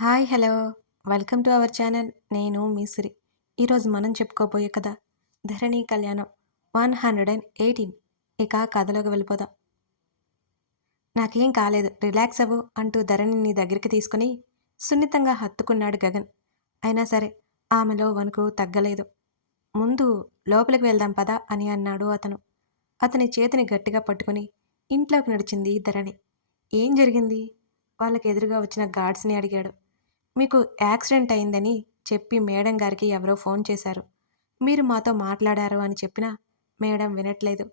Hi hello. Welcome to our channel. నేను మీసిరి. ఈరోజు మనం చెప్పుకోబోయే కథ ధరణి కళ్యాణం వన్ హండ్రెడ్ అండ్ ఎయిటీన్. ఇక కథలోకి వెళ్ళిపోదాం. నాకేం కాలేదు రిలాక్స్ అవ్వు అంటూ ధరణిని దగ్గరికి తీసుకుని సున్నితంగా హత్తుకున్నాడు గగన్. అయినా సరే ఆమెలో వణుకు తగ్గలేదు. ముందు లోపలికి వెళ్దాం పదా అని అన్నాడు అతను. అతని చేతిని గట్టిగా పట్టుకుని ఇంట్లోకి నడిచింది ధరణి. ఏం జరిగింది? వాళ్ళకి ఎదురుగా వచ్చిన గార్డ్స్ని అడిగాడు. మీకు యాక్సిడెంట్ అయిందని చెప్పి మేడం గారికి ఎవరో ఫోన్ చేశారు. మీరు మాతో మాట్లాడారు అని చెప్పినా మేడం వినట్లేదు.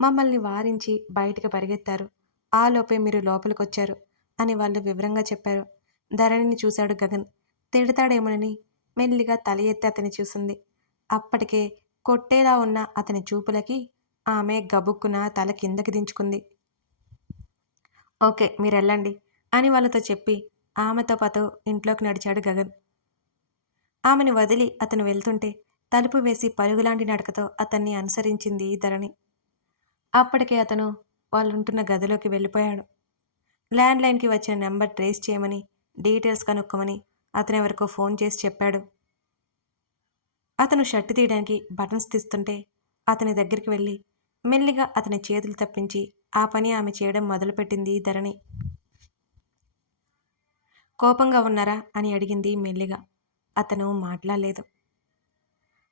మమ్మల్ని వారించి బయటికి పరిగెత్తారు. ఆ లోపే మీరు లోపలికి వచ్చారు అని వాళ్ళు వివరంగా చెప్పారు. ధరణిని చూశాడు గగన్. తిడతాడేమోనని మెల్లిగా తల ఎత్తి అతని చూసింది. అప్పటికే కొట్టేలా ఉన్న అతని చూపులకి ఆమె గబుక్కున తల కిందకి దించుకుంది. ఓకే మీరు వెళ్ళండి అని వాళ్ళతో చెప్పి ఆమెతో పాటు ఇంట్లోకి నడిచాడు గగన్. ఆమెను వదిలి అతను వెళ్తుంటే తలుపు వేసి పరుగులాంటి నడకతో అతన్ని అనుసరించింది ధరణి. అప్పటికే అతను వాళ్ళుంటున్న గదిలోకి వెళ్ళిపోయాడు. ల్యాండ్లైన్కి వచ్చిన నెంబర్ ట్రేస్ చేయమని డీటెయిల్స్ కనుక్కోమని అతను ఎవరికో ఫోన్ చేసి చెప్పాడు. అతను షర్ట్ తీయడానికి బటన్స్ తీస్తుంటే అతని దగ్గరికి వెళ్ళి మెల్లిగా అతని చేతులు తప్పించి ఆ పని ఆమె చేయడం మొదలుపెట్టింది ధరణి. కోపంగా ఉన్నారా? అని అడిగింది మెల్లిగా. అతను మాట్లాడలేదు.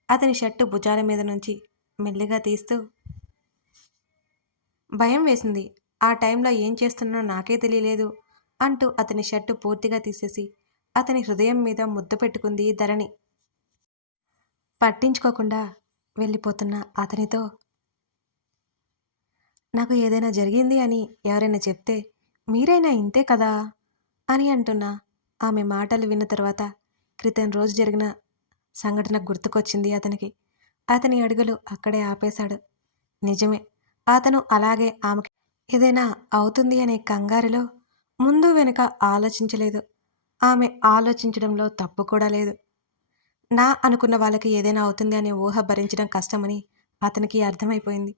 అతని షర్టు భుజాల మీద నుంచి మెల్లిగా తీస్తూ భయం వేసింది. ఆ టైంలో ఏం చేస్తున్నానో నాకే తెలియలేదు అంటూ అతని షర్టు పూర్తిగా తీసేసి అతని హృదయం మీద ముద్దు పెట్టుకుంది ధరణి. పట్టించుకోకుండా వెళ్ళిపోతున్న అతనితో నాకు ఏదైనా జరిగింది అని ఎవరైనా చెప్తే మీరైనా ఇంతే కదా? అని అంటున్నా. ఆమె మాటలు విన్న తర్వాత క్రితం రోజు జరిగిన సంఘటన గుర్తుకొచ్చింది అతనికి. అతని అడుగులు అక్కడే ఆపేశాడు. నిజమే అతను అలాగే ఆమెకి ఏదైనా అవుతుంది అనే కంగారులో ముందు వెనుక ఆలోచించలేదు. ఆమె ఆలోచించడంలో తప్పు కూడా లేదు. నా అనుకున్న వాళ్ళకి ఏదైనా అవుతుంది అనే ఊహ భరించడం కష్టమని అతనికి అర్థమైపోయింది.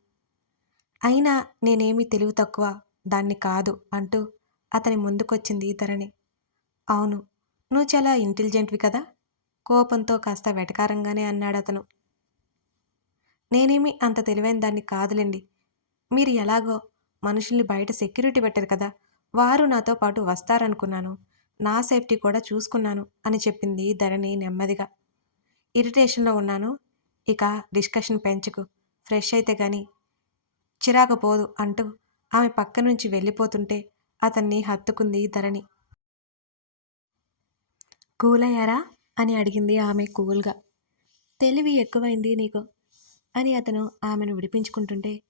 అయినా నేనేమి తెలివి తక్కువ దాన్ని కాదు అంటూ అతని ముందుకొచ్చింది ధరణి అవును నువ్వు చాలా ఇంటెలిజెంట్వి కదా? కోపంతో కాస్త వెటకారంగానే అన్నాడు అతను నేనేమి అంత తెలివైన దాన్ని కాదులేండి. మీరు ఎలాగో మనుషుల్ని బయట సెక్యూరిటీ పెట్టారు కదా? వారు నాతో పాటు వస్తారనుకున్నాను. నా సేఫ్టీ కూడా చూసుకున్నాను అని చెప్పింది ధరణి నెమ్మదిగా. ఇరిటేషన్లో ఉన్నాను. ఇక డిస్కషన్ పెంచకు. ఫ్రెష్ అయితే కానీ చిరాకు పోదు అంటూ ఆమె పక్క నుంచి వెళ్ళిపోతుంటే అతన్ని హత్తుకుంది ధరణి. కూలయ్యారా? అని అడిగింది ఆమె కూల్గా. తెలివి ఎక్కువైంది నీకు? అని అతను ఆమెను విడిపించుకుంటుంటే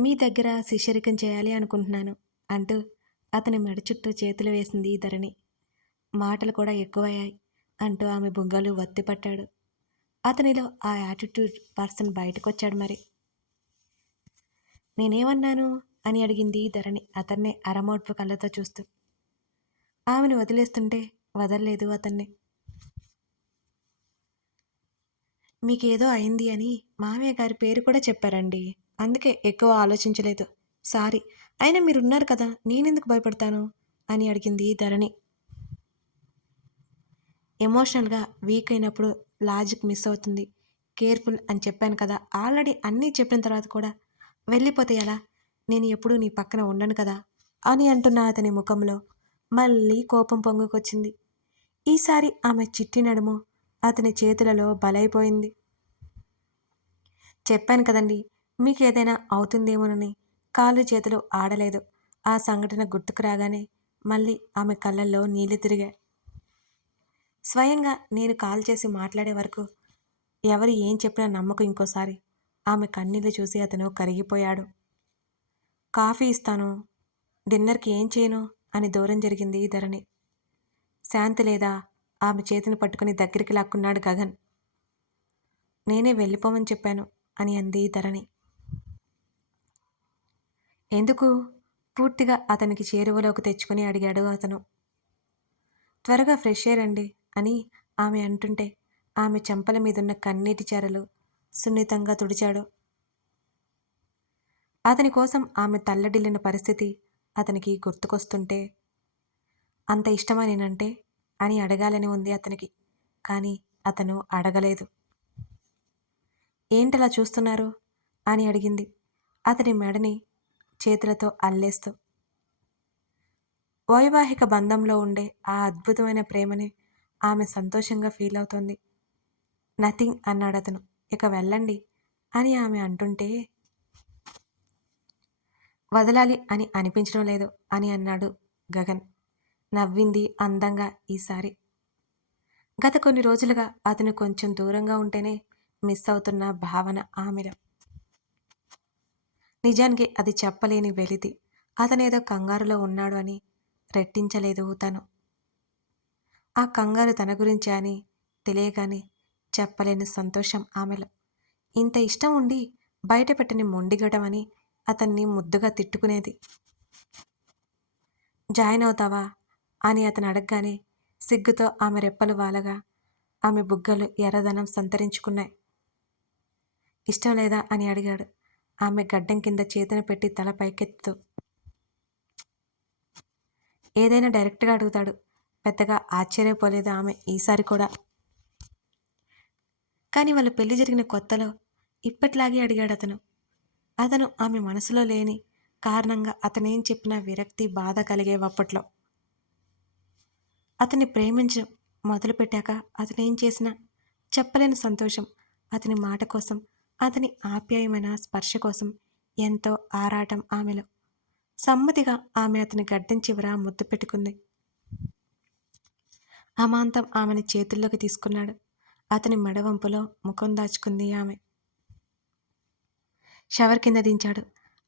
మీ దగ్గర శిష్యరికం చేయాలి అనుకుంటున్నాను అంటూ అతని మెడ చుట్టూ చేతులు వేసింది ధరణి. మాటలు కూడా ఎక్కువయ్యాయి అంటూ ఆమె బుగ్గలు వత్తిపట్టాడు అతనిలో ఆ యాటిట్యూడ్ పర్సన్ బయటకొచ్చాడు మరి. నేనేమన్నాను? అని అడిగింది ధరణి అతన్నే అరమోడ్పు కళ్ళతో చూస్తూ. ఆమెను వదిలేస్తుంటే వదలలేదు అతన్ని. మీకేదో అయింది అని మామయ్య గారి పేరు కూడా చెప్పారండి. అందుకే ఎక్కువ ఆలోచించలేదు. సారీ అయినా మీరున్నారు కదా నేనెందుకు భయపడతాను? అని అడిగింది ధరణి. ఎమోషనల్గా వీక్ అయినప్పుడు లాజిక్ మిస్ అవుతుంది. కేర్ఫుల్ అని చెప్పాను కదా ఆల్రెడీ అన్నీ చెప్పిన తర్వాత కూడా. వెళ్ళిపోతే ఎలా? నేను ఎప్పుడూ నీ పక్కన ఉండను కదా? అని అంటున్న అతని ముఖంలో మళ్ళీ కోపం పొంగుకొచ్చింది. ఈసారి ఆమె చిట్టి నడుము అతని చేతులలో బలైపోయింది. చెప్పాను కదండి మీకు ఏదైనా అవుతుందేమోనని కాళ్ళు చేతులు ఆడలేదు. ఆ సంఘటన గుర్తుకు రాగానే మళ్ళీ ఆమె కళ్ళల్లో నీళ్ళు తిరిగాయి. స్వయంగా నేను కాల్ చేసి మాట్లాడే వరకు ఎవరు ఏం చెప్పినా నమ్మకం ఇంకోసారి. ఆమె కన్నీళ్ళు చూసి అతను కరిగిపోయాడు. కాఫీ ఇస్తాను. డిన్నర్కి ఏం చేయను? అని దూరం జరిగింది ధరణి. శాంతి లేదా? ఆమె చేతిని పట్టుకుని దగ్గరికి లాక్కున్నాడు గగన్. నేనే వెళ్ళిపోమని చెప్పాను అని అంది ధరణి. ఎందుకు? పూర్తిగా అతనికి చేరువలోకి తెచ్చుకుని అడిగాడు అతను. త్వరగా ఫ్రెష్ అయ్యండి అని ఆమె అంటుంటే ఆమె చెంపల మీదున్న కన్నీటి చెరలు సున్నితంగా తుడిచాడు. అతని కోసం ఆమె తల్లడిల్లిన పరిస్థితి అతనికి గుర్తుకొస్తుంటే అంత ఇష్టమా నేనంటే అని అడగాలని ఉంది అతనికి కానీ అతను అడగలేదు. ఏంటలా చూస్తున్నారు? అని అడిగింది అతని మెడని చేతులతో అల్లేస్తూ. వైవాహిక బంధంలో ఉండే ఆ అద్భుతమైన ప్రేమని ఆమె సంతోషంగా ఫీల్ అవుతోంది. నథింగ్ అన్నాడు అతను ఇక వెళ్ళండి అని ఆమె అంటుంటే వదలాలి అని అనిపించడం లేదు అని అన్నాడు గగన్. నవ్వింది అందంగా ఈసారి. గత కొన్ని రోజులుగా అతను కొంచెం దూరంగా ఉంటేనే మిస్ అవుతున్న భావన ఆమెలో. నిజానికి అది చెప్పలేని వెలితి. అతనేదో కంగారులో ఉన్నాడు అని రెట్టించలేదు తను. ఆ కంగారు తన గురించి అని తెలియగానే చెప్పలేని సంతోషం ఆమెలో. ఇంత ఇష్టం ఉండి బయటపెట్టని పెట్టని అని అతన్ని ముద్దుగా తిట్టుకునేది. జాయిన్ అవుతావా? అని అతను అడగగానే సిగ్గుతో ఆమె రెప్పలు వాలగా ఆమె బుగ్గలు ఎర్రదనం సంతరించుకున్నాయి. ఇష్టం లేదా? అని అడిగాడు. ఆమె గడ్డం కింద చేతిని పెట్టి తల పైకెత్తు. ఏదైనా డైరెక్ట్గా అడుగుతాడు. పెద్దగా ఆశ్చర్యపోలేదు ఆమె ఈసారి కూడా. కానీ వాళ్ళ పెళ్ళి జరిగిన కొత్తలో ఇప్పట్లాగే అడిగాడు అతను. అతను ఆమె మనసులో లేని కారణంగా అతనేం చెప్పినా విరక్తి బాధ కలిగేవప్పట్లో అతన్ని ప్రేమించడం మొదలుపెట్టాక అతనేం చేసినా చెప్పలేని సంతోషం అతని మాట కోసం అతని ఆప్యాయమైన స్పర్శ కోసం ఎంతో ఆరాటం ఆమెలో. సమ్మతిగా ఆమె అతని గడ్డం చివర ముద్దు పెట్టుకుంది. అమాంతం ఆమెని చేతుల్లోకి తీసుకున్నాడు. అతని మెడవంపులో ముఖం దాచుకుంది ఆమె. షవర్ కింద దించాడు.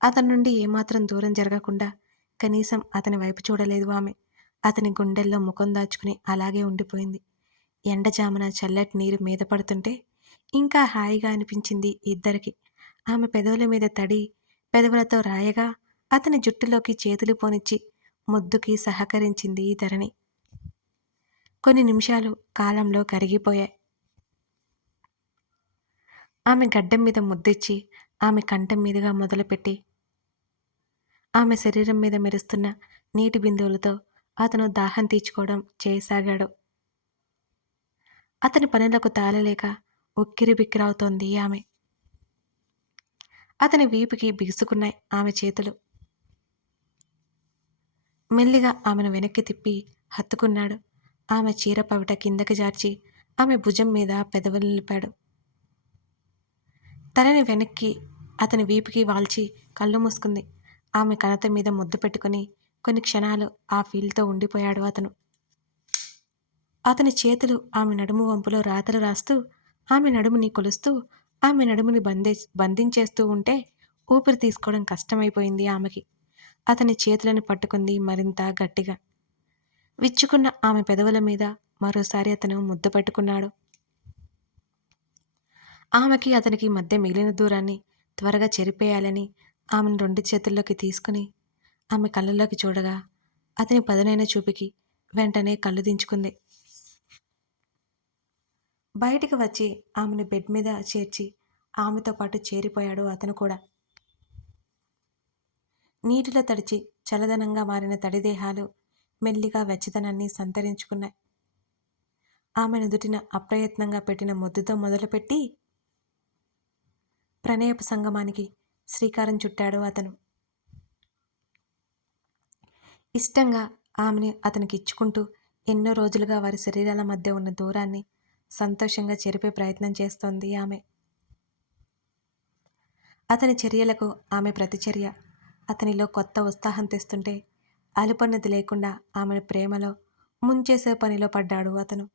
అతని నుండి ఏమాత్రం దూరం జరగకుండా కనీసం అతని వైపు చూడలేదు ఆమె. అతని గుండెల్లో ముఖం దాచుకుని అలాగే ఉండిపోయింది. ఎండజామున చల్లటి నీరు మీద పడుతుంటే ఇంకా హాయిగా అనిపించింది ఇద్దరికి. ఆమె పెదవుల మీద తడి పెదవులతో రాయగా అతని జుట్టులోకి చేతులు పోనిచ్చి ముద్దుకి సహకరించింది ధరణి. కొన్ని నిమిషాలు కాలంలో కరిగిపోయాయి. ఆమె గడ్డం మీద ముద్దిచ్చి ఆమె కంఠం మీదుగా మొదలుపెట్టి ఆమె శరీరం మీద మెరుస్తున్న నీటి బిందువులతో అతను దాహం తీర్చుకోవడం చేయసాగాడు. అతని పనులకు తాళలేక ఉక్కిరి బిక్కిరవుతోంది ఆమె. అతని వీపుకి బిగుసుకున్నాయి ఆమె చేతులు. మెల్లిగా ఆమెను వెనక్కి తిప్పి హత్తుకున్నాడు. ఆమె చీర పవిట కిందకి జార్చి ఆమె భుజం మీద పెదవులు నిలిపాడు. తనని వెనక్కి అతని వీపుకి వాల్చి కళ్ళు మూసుకుంది. ఆమె కనత మీద ముద్దు పెట్టుకుని కొన్ని క్షణాలు ఆ ఫీల్తో ఉండిపోయాడు అతను. అతని చేతులు ఆమె నడుము వంపులో రాతలు రాస్తూ ఆమె నడుముని కొలుస్తూ ఆమె నడుముని బంధే బంధించేస్తూ ఉంటే ఊపిరి తీసుకోవడం కష్టమైపోయింది ఆమెకి. అతని చేతులను పట్టుకుంది మరింత గట్టిగా. విచ్చుకున్న ఆమె పెదవుల మీద మరోసారి అతను ముద్దు పెట్టుకున్నాడు. ఆమెకి అతనికి మధ్య మిగిలిన దూరాన్ని త్వరగా చెరిపేయాలని ఆమెను రెండు చేతుల్లోకి తీసుకుని ఆమె కళ్ళల్లోకి చూడగా అతని పదునైన చూపికి వెంటనే కళ్ళు దించుకుంది. బయటికి వచ్చి ఆమెను బెడ్ మీద చేర్చి ఆమెతో పాటు చేరిపోయాడు అతను కూడా. నీటిలో తడిచి చలదనంగా మారిన తడిదేహాలు మెల్లిగా వెచ్చదనాన్ని సంతరించుకున్నాయి. ఆమె నుదుటిన అప్రయత్నంగా పెట్టిన ముద్దుతో మొదలుపెట్టి ప్రణయపు సంగమానికి శ్రీకారం చుట్టాడు అతను. ఇష్టంగా ఆమెని అతనికి ఇచ్చుకుంటూ ఎన్నో రోజులుగా వారి శరీరాల మధ్య ఉన్న దూరాన్ని సంతోషంగా చెరిపే ప్రయత్నం చేస్తోంది ఆమె. అతని చర్యలకు ఆమె ప్రతిచర్య అతనిలో కొత్త ఉత్సాహం తెస్తుంటే అలుపన్నది లేకుండా ఆమెను ప్రేమలో ముంచేసే పనిలో పడ్డాడు అతను.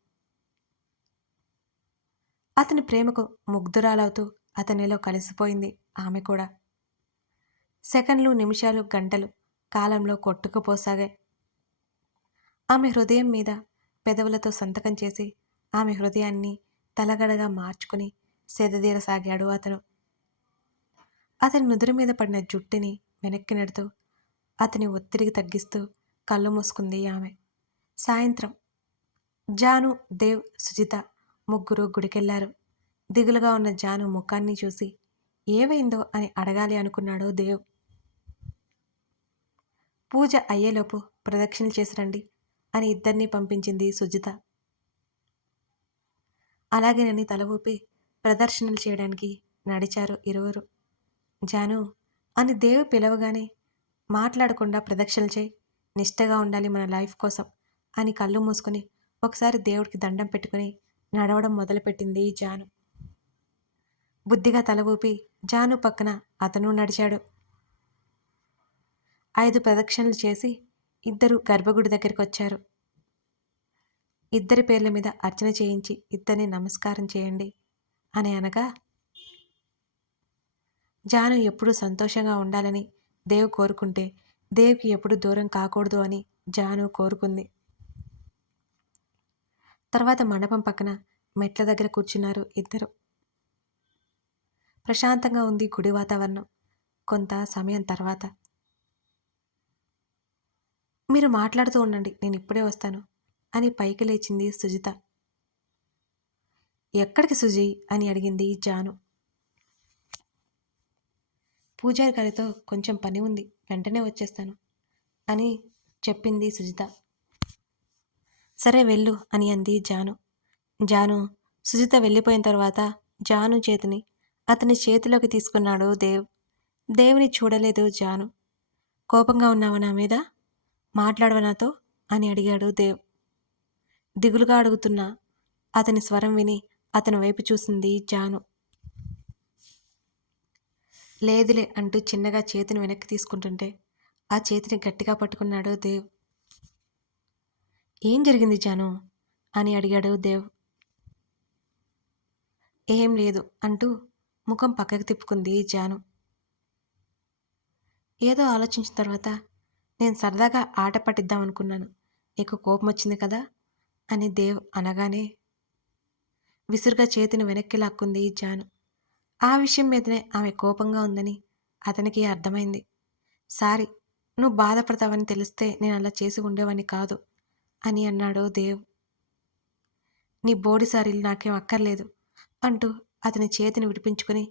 అతని ప్రేమకు ముగ్ధురాలవుతూ అతనిలో కలిసిపోయింది ఆమె కూడా. సెకండ్లు నిమిషాలు గంటలు కాలంలో కొట్టుకుపోసాగాయి. ఆమె హృదయం మీద పెదవులతో సంతకం చేసి ఆమె హృదయాన్ని తలగడగా మార్చుకుని సెదదీరసాగాడు అతను. అతని నుదురు మీద పడిన జుట్టుని వెనక్కి నెడుతూ అతని ఒత్తిడికి తగ్గిస్తూ కళ్ళు మూసుకుంది ఆమె. సాయంత్రం. జాను దేవ్ సుజిత ముగ్గురు గుడికెళ్ళారు. దిగులుగా ఉన్న జాను ముఖాన్ని చూసి ఏవైందో అని అడగాలి అనుకున్నాడో దేవ్. పూజ అయ్యేలోపు ప్రదక్షిణలు చేసి రండి అని ఇద్దరినీ పంపించింది సుజిత. అలాగేనని తల ఊపి ప్రదర్శనలు చేయడానికి నడిచారు ఇరువురు. జాను అని దేవు పిలవగానే మాట్లాడకుండా ప్రదక్షిణలు చేయి. నిష్టగా ఉండాలి మన లైఫ్ కోసం అని కళ్ళు మూసుకొని ఒకసారి దేవుడికి దండం పెట్టుకుని నడవడం మొదలుపెట్టింది జాను. బుద్ధిగా తల ఊపి జాను పక్కన అతను నడిచాడు. ఐదు ప్రదక్షిణలు చేసి ఇద్దరు గర్భగుడి దగ్గరికి వచ్చారు ఇద్దరి పేర్ల మీద అర్చన చేయించి ఇద్దరిని నమస్కారం చేయండి అని అనగా జాను ఎప్పుడూ సంతోషంగా ఉండాలని దేవు కోరుకుంటే దేవుకి ఎప్పుడు దూరం కాకూడదు అని జాను కోరుకుంది. తర్వాత మండపం పక్కన మెట్ల దగ్గర కూర్చున్నారు ఇద్దరు. ప్రశాంతంగా ఉంది గుడి వాతావరణం. కొంత సమయం తర్వాత. మీరు మాట్లాడుతూ ఉండండి నేను ఇప్పుడే వస్తాను అని పైకి లేచింది సుజిత. ఎక్కడికి సుజీ? అని అడిగింది జాను. పూజారి గారితో కొంచెం పని ఉంది వెంటనే వచ్చేస్తాను అని చెప్పింది సుజిత. సరే వెళ్ళు అని అంది జాను. జాను సుజిత వెళ్ళిపోయిన తర్వాత జాను చేతిని అతని చేతిలోకి తీసుకున్నాడు దేవ్ దేవుని చూడలేదు జాను. కోపంగా ఉన్నావు నా మీద? మాట్లాడవ నాతో? అని అడిగాడు దేవ్. దిగులుగా అడుగుతున్న అతని స్వరం విని అతని వైపు చూసింది జాను. లేదులే అంటూ చిన్నగా చేతిని వెనక్కి తీసుకుంటుంటే ఆ చేతిని గట్టిగా పట్టుకున్నాడు దేవ్. ఏం జరిగింది జాను? అని అడిగాడు దేవ్. ఏం లేదు అంటూ ముఖం పక్కకు తిప్పుకుంది జాను. ఏదో ఆలోచించిన తర్వాత నేను సరదాగా ఆట పట్టిద్దాం అనుకున్నాను. నీకు కోపం వచ్చింది కదా? అని దేవ్ అనగానే విసురుగా చేతిని వెనక్కి లాక్కుంది జాను. ఆ విషయం మీదనే ఆమె కోపంగా ఉందని అతనికి అర్థమైంది. సారీ నువ్వు బాధపడతావని తెలిస్తే నేను అలా చేసి ఉండేవాని కాదు అని అన్నాడు దేవ్. నీ బోడి సారీలు నాకేం అక్కర్లేదు అంటూ అతని చేతిని విడిపించుకుని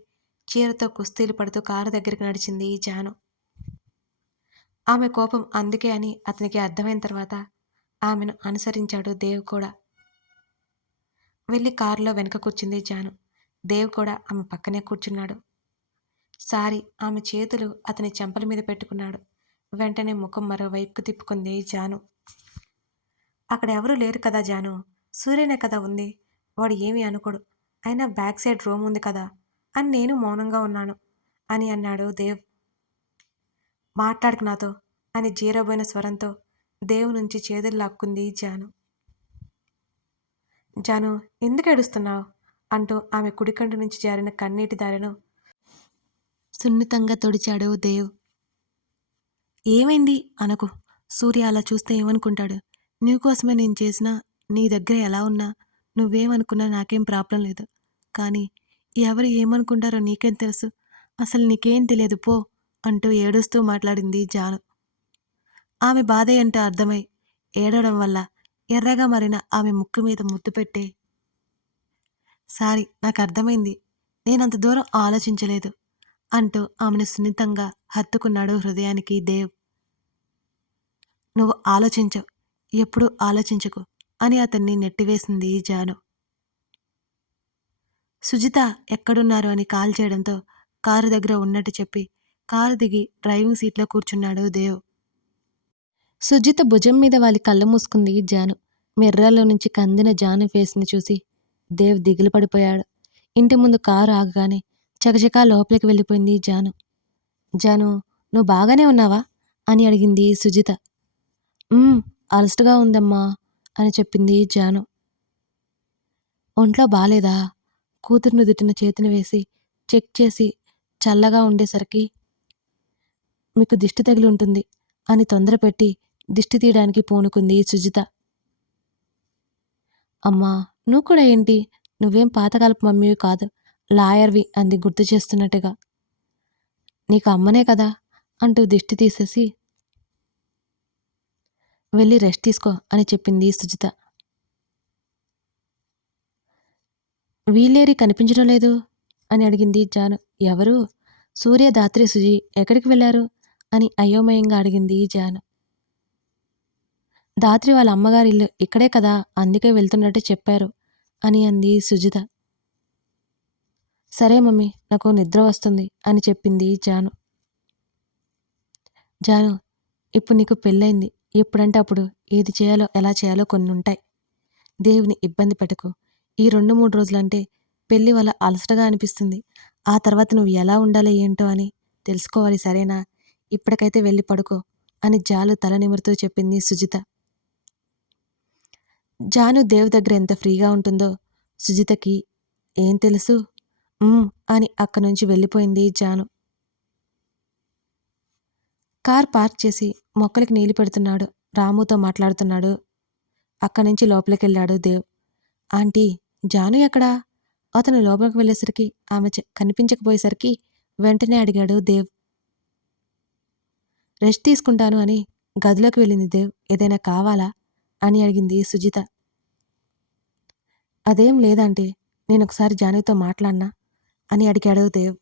చీరతో కుస్తీలు పడుతూ కారు దగ్గరికి నడిచింది జాను. ఆమె కోపం అందుకే అని అతనికి అర్థమైన తర్వాత ఆమెను అనుసరించాడు దేవ్ కూడా. వెళ్ళి కారులో వెనక కూర్చుంది జాను. దేవ్ కూడా ఆమె పక్కనే కూర్చున్నాడు. సారి ఆమె చేతులు అతని చెంపల మీద పెట్టుకున్నాడు. వెంటనే ముఖం మరోవైపుకు తిప్పుకుంది జాను. అక్కడ ఎవరూ లేరు కదా జాను. సూర్యనే కదా ఉంది. వాడు ఏమీ అనుకోడు. అయినా బ్యాక్ సైడ్ రూమ్ ఉంది కదా అని నేను మౌనంగా ఉన్నాను అని అన్నాడు దేవ్. మాట్లాడుకు నాతో అని జీరబోయిన స్వరంతో దేవు నుంచి చేతులు లాక్కుంది జాను. జాను ఎందుకు ఏడుస్తున్నావు? అంటూ ఆమె కుడికంటి నుంచి జారిన కన్నీటి దారిను సున్నితంగా తొడిచాడు దేవ్. ఏమైంది? అనకు. సూర్య అలా చూస్తే ఏమనుకుంటాడు? నీకోసమే నేను చేసినా నీ దగ్గర ఎలా ఉన్నా నువ్వేమనుకున్నా నాకేం ప్రాబ్లం లేదు. కానీ ఎవరు ఏమనుకుంటారో నీకేం తెలుసు? అసలు నీకేం తెలియదు పో అంటూ ఏడుస్తూ మాట్లాడింది జాను. ఆమె బాధ అంటే అర్థమై ఏడవడం వల్ల ఎర్రగా మరిన ఆమె ముక్కు మీద ముద్దు పెట్టే సారీ నాకు అర్థమైంది నేనంత దూరం ఆలోచించలేదు అంటూ ఆమెను సున్నితంగా హత్తుకున్నాడు హృదయానికి దేవ్. నువ్వు ఆలోచించవు ఎప్పుడూ ఆలోచించకు అని అతన్ని నెట్టివేసింది జాను. సుజిత ఎక్కడున్నారు అని కాల్ చేయడంతో కారు దగ్గర ఉన్నట్టు చెప్పి కారు దిగి డ్రైవింగ్ సీట్లో కూర్చున్నాడు దేవ్. సుజిత భుజం మీద వాళ్ళ కళ్ళు మూసుకుంది జాను. మిర్రాల్లో నుంచి కందిన జాను ఫేస్ని చూసి దేవ్ దిగులు పడిపోయాడు. ఇంటి ముందు కారు ఆగగానే చకచకా లోపలికి వెళ్ళిపోయింది జాను. జాను నువ్వు బాగానే ఉన్నావా? అని అడిగింది సుజిత. అలసటగా ఉందమ్మా అని చెప్పింది జాను. ఒంట్లో బాలేదా? కూతురు నుదుటిన చేతిని వేసి చెక్ చేసి చల్లగా ఉండేసరికి మీకు దిష్టి తగిలి ఉంటుంది అని తొందరపెట్టి దిష్టి తీయడానికి పూనుకుంది సుజిత. అమ్మా నువ్వు కూడా ఏంటి? నువ్వేం పాతకాలపు మమ్మీవి కాదు లాయర్వి అంది గుర్తు చేస్తున్నట్టుగా. నీకు అమ్మనే కదా? అంటూ దిష్టి తీసేసి వెళ్ళి రెస్ట్ తీసుకో అని చెప్పింది సుజిత. వీళ్ళేరి కనిపించడం లేదు? అని అడిగింది జాను. ఎవరు? సూర్య దాత్రి సుజి ఎక్కడికి వెళ్ళారు? అని అయోమయంగా అడిగింది జాను. దాత్రి వాళ్ళ అమ్మగారి ఇల్లు ఇక్కడే కదా అందుకే వెళ్తున్నట్టు చెప్పారు అని అంది సుజిత. సరే మమ్మీ నాకు నిద్ర వస్తుంది అని చెప్పింది జాను. జాను ఇప్పుడు నీకు పెళ్ళైంది. ఎప్పుడంటే అప్పుడు ఏది చేయాలో ఎలా చేయాలో కొన్ని ఉంటాయి దేవుని ఇబ్బంది పెట్టకు. ఈ రెండు మూడు రోజులంటే పెళ్ళి వల్ల అలసటగా అనిపిస్తుంది. ఆ తర్వాత నువ్వు ఎలా ఉండాలి ఏంటో అని తెలుసుకోవాలి సరేనా? ఇప్పటికైతే వెళ్ళి పడుకో అని జాలు తల నిమురుతూ చెప్పింది సుజిత. జాను దేవ్ దగ్గర ఎంత ఫ్రీగా ఉంటుందో సుజితకి ఏం తెలుసు? అని అక్కడి నుంచి వెళ్ళిపోయింది జాను. కార్ పార్క్ చేసి మొక్కలకి నీళ్ళు పెడుతున్నాడు. రాముతో మాట్లాడుతున్నాడు. అక్కడి నుంచి లోపలికి వెళ్ళాడు దేవ్. ఆంటీ జాను ఎక్కడా? అతను లోపలికి వెళ్ళేసరికి ఆమె కనిపించకపోయేసరికి వెంటనే అడిగాడు దేవ్. రెస్ట్ తీసుకుంటాను అని గదిలోకి వెళ్ళింది దేవ్. ఏదైనా కావాలా? అని అడిగింది సుజిత. అదేం లేదంటే నేను ఒకసారి జానుతో మాట్లాడినా? అని అడిగాడు దేవ్.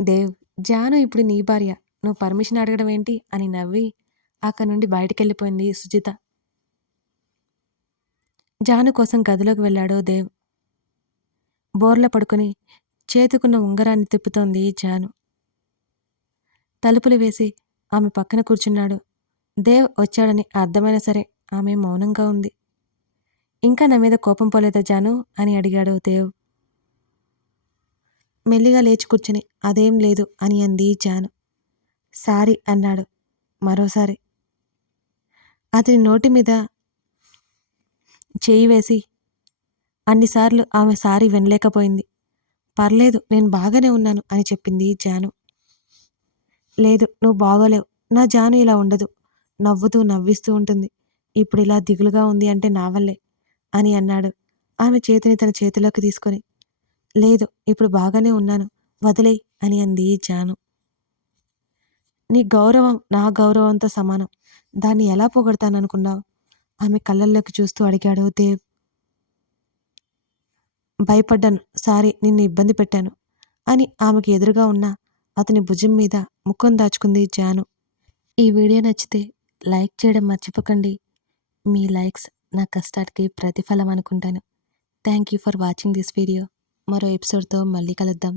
దేవ్ జాను ఇప్పుడు నీ భార్య. నువ్వు పర్మిషన్ అడగడం ఏంటి అని నవ్వి అక్కడి నుండి బయటికి వెళ్ళిపోయింది సుజిత. జాను కోసం గదిలోకి వెళ్ళాడు దేవ్. బోర్ల పడుకుని చేతుకున్న ఉంగరాన్ని తిప్పుతోంది జాను. తలుపులు వేసి ఆమె పక్కన కూర్చున్నాడు. దేవ్ వచ్చాడని అర్థమైనా సరే ఆమె మౌనంగా ఉంది. ఇంకా నా మీద కోపం పోలేదా జాను? అని అడిగాడు దేవ్. మెల్లిగా లేచి కూర్చుని అదేం లేదు అని అంది జాను. సారీ అన్నాడు మరోసారి. అతని నోటి మీద చేయి వేసి అన్నిసార్లు ఆమె సారి వినలేకపోయింది. పర్లేదు నేను బాగానే ఉన్నాను అని చెప్పింది జాను. లేదు నువ్వు బాగోలేవు. నా జాను ఇలా ఉండదు. నవ్వుతూ నవ్విస్తూ ఉంటుంది. ఇప్పుడు ఇలా దిగులుగా ఉంది అంటే నా వల్లే అని అన్నాడు. ఆమె చేతిని తన చేతిలోకి తీసుకొని లేదు ఇప్పుడు బాగానే ఉన్నాను. వదిలేయ్ అని అంది జాను. నీ గౌరవం నా గౌరవంతో సమానం. దాన్ని ఎలా పొగడతాననుకున్నావు? ఆమె కళ్ళల్లోకి చూస్తూ అడిగాడు దేవ్ భయపడ్డాను. సారీ నిన్ను ఇబ్బంది పెట్టాను అని ఆమెకి ఎదురుగా ఉన్న అతని భుజం మీద ముఖం దాచుకుంది జాను. ఈ వీడియో నచ్చితే లైక్ చేయడం మర్చిపోకండి. మీ లైక్స్ నా కష్టానికి ప్రతిఫలం అనుకుంటాను. Thank you for watching this video. మరో ఎపిసోడ్తో మళ్ళీ కలుద్దాం.